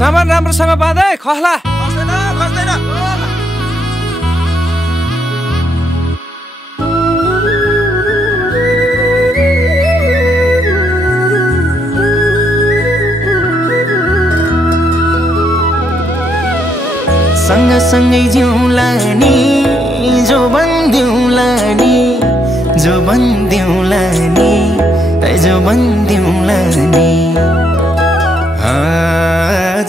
सामान राम्रोसँग बाँधे खस्ला खस्दैन सँगसँगै जिउँला नि जो बन्दिउँला नि जो बन्दिउँला नि जो बन्दिउँला नि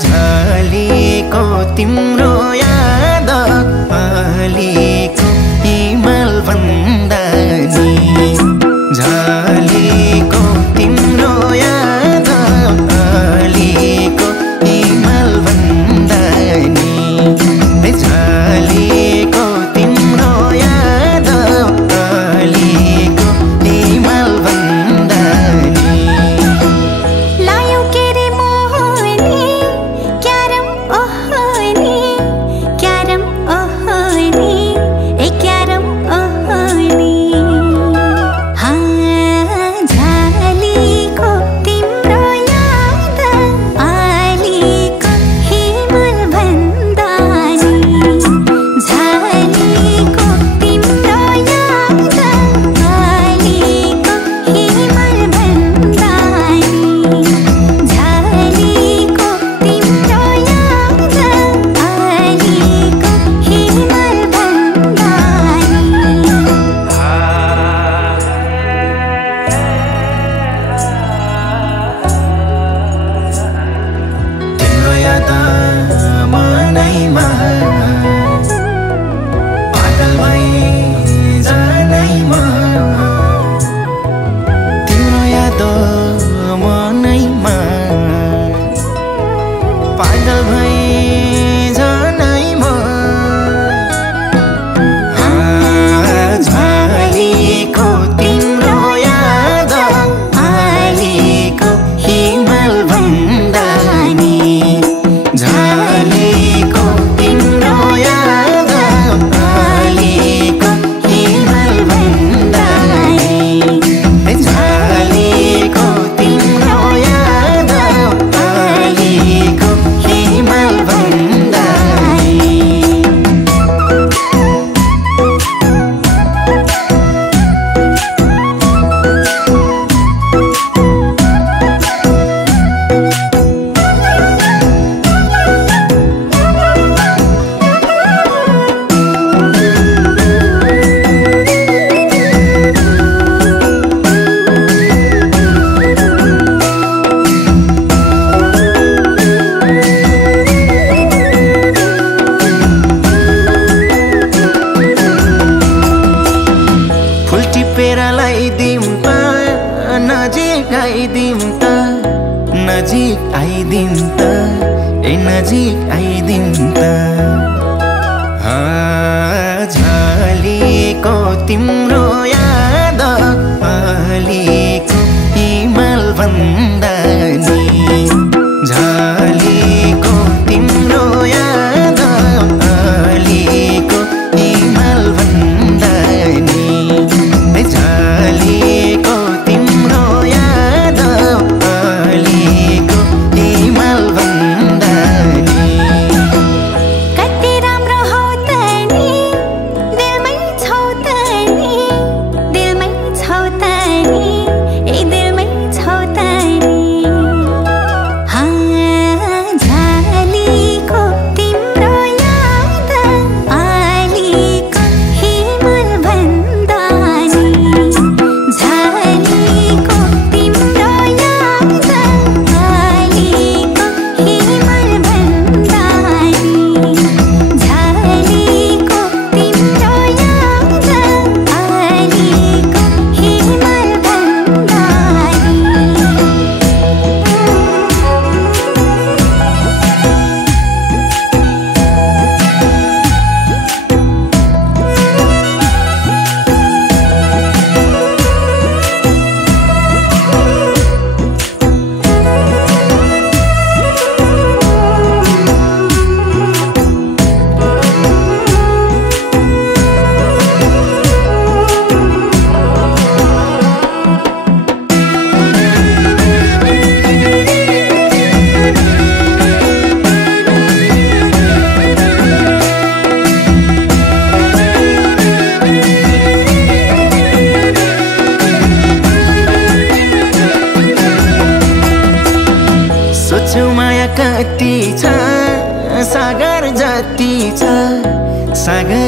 झलेको तिम्रो याद अलिको हिमाल भन्दा नि झलेको तिम्रो याद अलिको हिमाल भन्दा नि झलेको तिम्रो याद अलिको हिमाल भन्दा नि लायो के रे मोहनी क्यारम ओहनी क्यारम ओहनी ए क्यारम ओहनी झलेको तिम्रो याद अलिको हिमाल भन्दा नि झलेको तिम्रो याद अलिको हिमाल भन्दा नि झलेको तिम्रो याद अलिको हिमाल भन्दा तिम्रो याद मनैमा पागल भई जानैमा तिम्रो याद मनैमा पागल भई जानैमा झलेको तिम्रो याद अलिको हिमाल भन्दा नि झलेको तिम्रो याद अलिको हिमाल भन्दा नि झलेको तिम्रो याद अलिको हिमाल भन्दा नि फुल टिपेर लगाइदिउँ त नजिक आइदिउँ त नजिक आइदिउँ त ए नजिक आइदिउँ त झलेको तिम्रो याद अलिको हिमाल भन्दा नि झलेको तिम्रो याद अलिको हिमाल भन्दा नि झलेको तिम्रो याद अलिको हिमाल भन्दा नि कति राम्रो हौ त नि दिलमै छौ त नि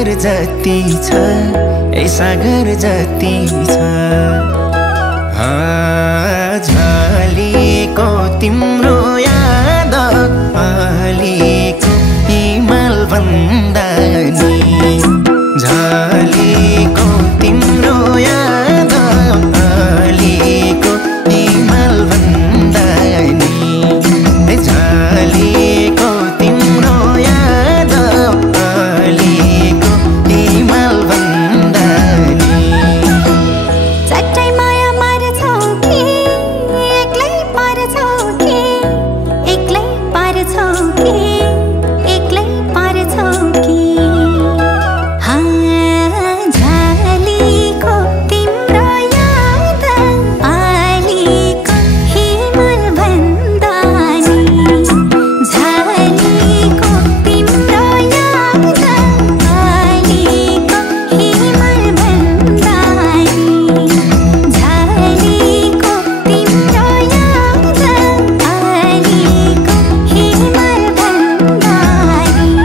सागर जति छ ए सागर जति छ झलेको तिम्रो याद अलिको हिमाल भन्दा नि झलेको तिम्रो याद अलिको हिमाल भन्दा नि झलेको तिम्रो याद अलिको हिमाल भन्दा नि चट्टै माया मार्छौ कि एक्लै पार्छौ कि एक्लै पार्छौ कि एक्लै पार्छौ कि झलेको तिम्रो याद अलिको हिमाल भन्दा नि झलेको तिम्रो याद अलिको हिमाल भन्दा नि झलेको तिम्रो याद अलिको हिमाल भन्दा नि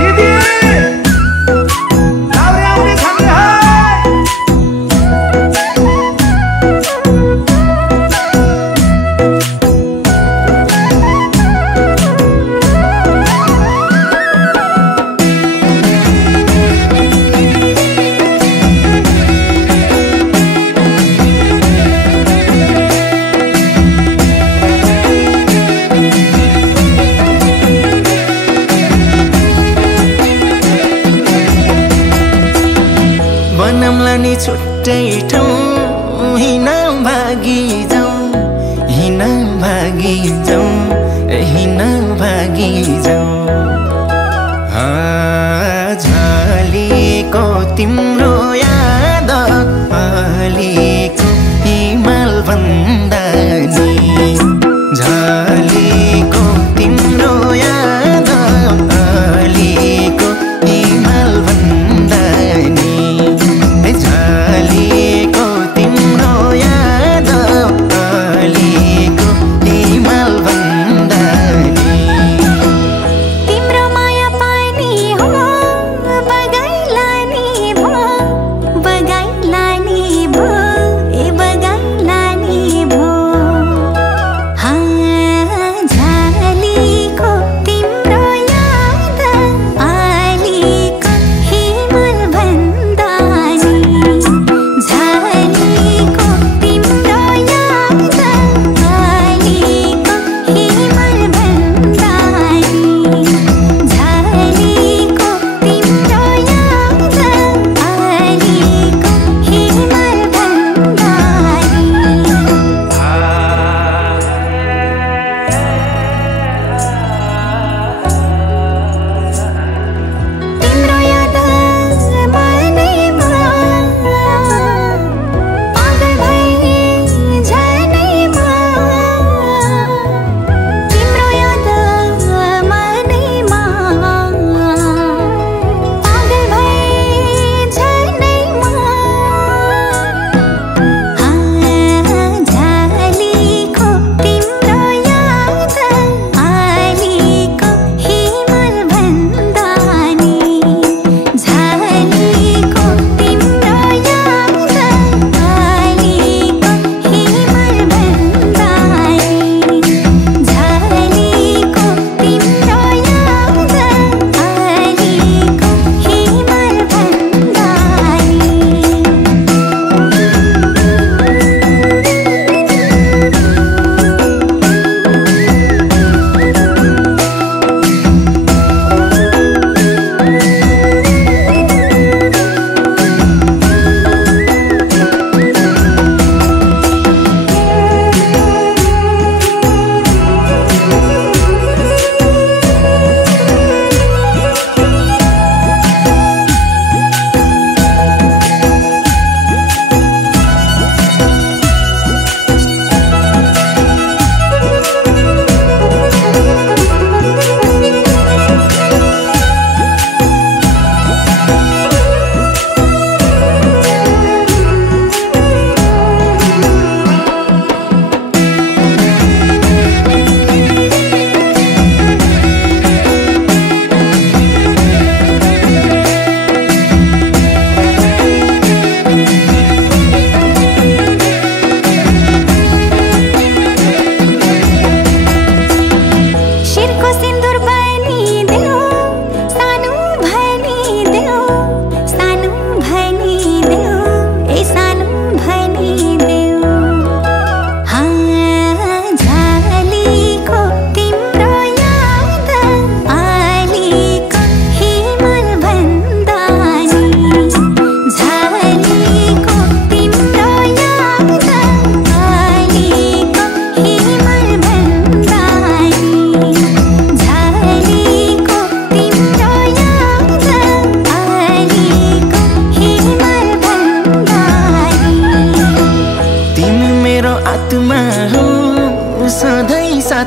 दिदी लाउरे आउने छन् है बनमला नि छुट्टै ठाउँ हिँड भागी जाउँ हिँड भागी जाउँ हिँड भागी जाउँ झलेको तिम्रो याद अलिको हिमाल भन्दा नि झलेको तिम्रो याद अलिको हिमाल भन्दा नि झलेको तिम्रो याद अलिको हिमाल भन्दा नि तिम्रो माया पानी हो बगाइलानी भो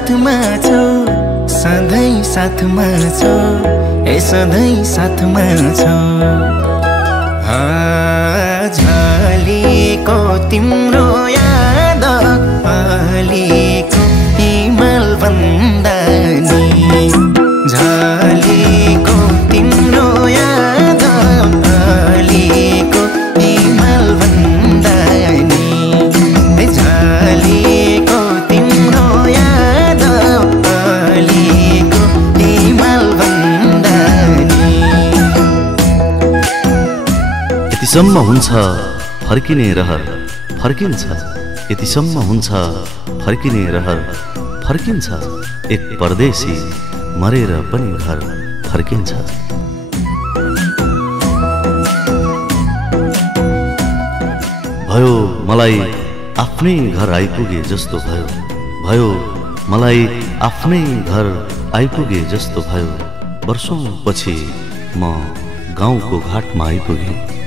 साथमा छौ सधैँ साथमा छौ ए सधैँ साथमा छौ झलेको तिम्रो याद अलिको हिमाल भन्दा नि झलेको तिम्रो याद अलिको हिमाल भन्दा नि झलेको तिम्रो याद अलिको हिमाल भन्दा नि यतिसम्म हुन्छ फर्किने रहर फर्किन्छ यतिसम्म हुन्छ फर्किने रहर फर्किन्छ एक परदेशी मरेर पनि घर फर्किन्छ भयो मलाई आफ्नै घर आइपुगे जस्तो भयो मलाई आफ्नै घर आइपुगे जस्तो भयो वर्षौं पछि म गाउँको घाटमा आइपुगेँ